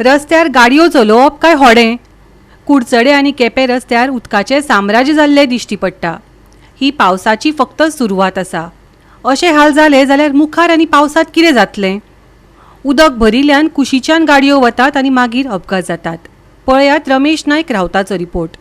रस्त्यार गाडयो चलोवप काय होडे? कुडचडे आनी केपें रस्त्यार उदकाचें साम्राज्य जाल्लें दिश्टी पडटा. ही पावसाची फक्त सुरवात आसा. अशें हाल जाले जाल्यार मुखार आनी पावसांत कितें जातलें? उदक भरिल्ल्यान कुशीच्यान गाडयो वतात आनी मागीर अपघात जातात. पळयात रमेश नायक रावताचो रिपोर्ट.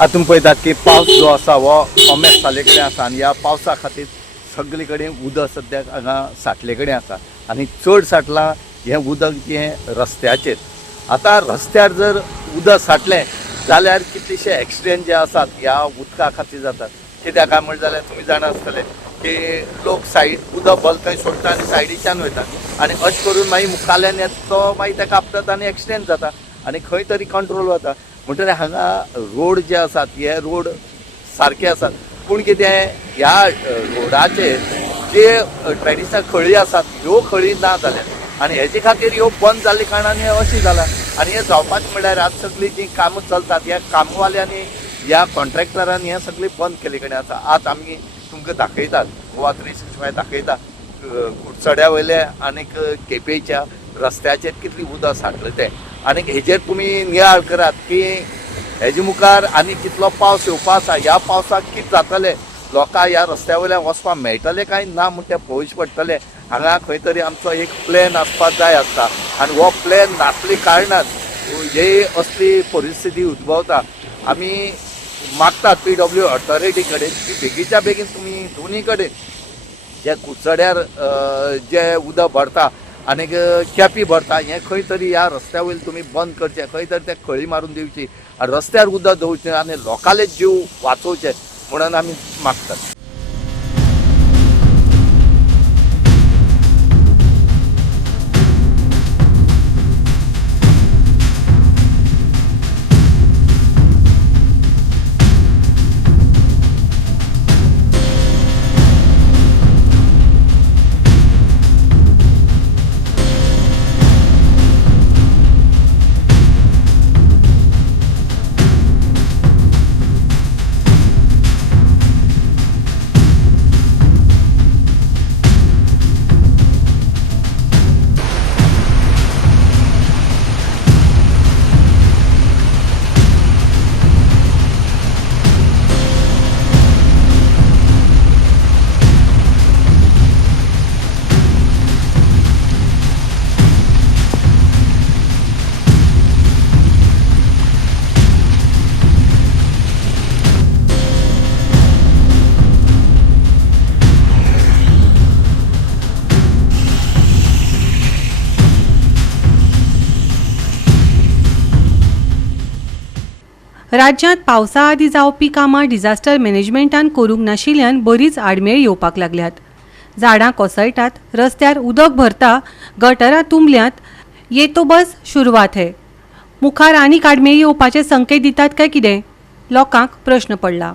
आतां पळयतात की पावस जो आसा हो ओमेस जाल्ले कडेन आसा आनी ह्या पावसा खातीर सगळे कडेन उदक सद्याक हांगा साठले कडेन आसा आनी चड साठलां हें उदक जें रस्त्याचेर. आतां रस्त्यार जर उदक साठलें जाल्यार कितलेशे एक्सिडेंट जे आसात ह्या उदका खातीर जातात. कित्याक काय म्हणलें जाल्यार तुमी जाणा आसतले की लोक सायड उदक भल थंय सोडटा आनी सायडीच्यान वयतात आनी अशें करून मागीर मुखाल्यान येता तो मागीर ताका आपटता आनी एक्सिडेंट जाता आनी खंय तरी कंट्रोल वता. म्हणटकीर हांगा रोड जे आसात हे रोड सारके आसात पूण कितें ह्या रोडाचेर जे ट्रेडिशनल खळी आसात ह्यो खळी ना जाल्यात आनी हेजे खातीर ह्यो बंद जाल्ले कारणान हें अशें जालां. आनी हें जावपाचें म्हणल्यार आज सगळीं जीं कामां चलतात ह्या कामवाल्यांनी ह्या कॉन्ट्रॅक्टरांनी हें सगळें बंद केले कडेन आसा. आत आमी तुमकां दाखयतात गोवा 365 दाखयता कुडचड्या वयले आनीक केपेंच्या रस्त्याचेर कितली उदक साठलें तें आनीक हेजेर तुमी नियाळ करात की हेजे मुखार आनी कितलो पावस येवपा आसा. ह्या पावसाक कितें जातलें, लोकांक ह्या रस्त्या वयल्यान वचपाक मेळटलें काय ना म्हण तें पळोवचें पडटलें. हांगा खंय तरी आमचो एक प्लॅन आसपाक जाय आसता आनी हो प्लॅन नासले कारणान हे असली परिस्थिती उद्भवता. आमी मागतात PW ऑथॉरिटी कडेन की बेगीच्या बेगीन तुमी दोनी कडेन जे कुडचड्यार जे उदक भरता आनीक केपी भरता हें खंय तरी ह्या रस्त्या वयलें तुमी बंद करचें, खंय तरी तें खळी मारून दिवची आनी रस्त्यार उदक दवरचें आनी लोकांले जीव वाचोवचे म्हणून आमी मागतात. राज्यांत पावसा आदी जावपी कामां डिझास्टर मॅनेजमेंटान करूंक नाशिल्ल्यान बरीच आडमेळ येवपाक लागल्यात. झाडां कोसळटात, रस्त्यार उदक भरता, गटरां तुंबल्यांत. ये तो बस शुरवात है. मुखार आनीक आडमेळी येवपाचे संकेत दितात काय कितें? लोकांक प्रश्न पडला.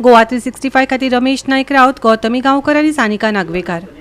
गोवा 365 खातीर रमेश नायक रावत, गौतमी गांवकर आनी सानिका नागवेकार.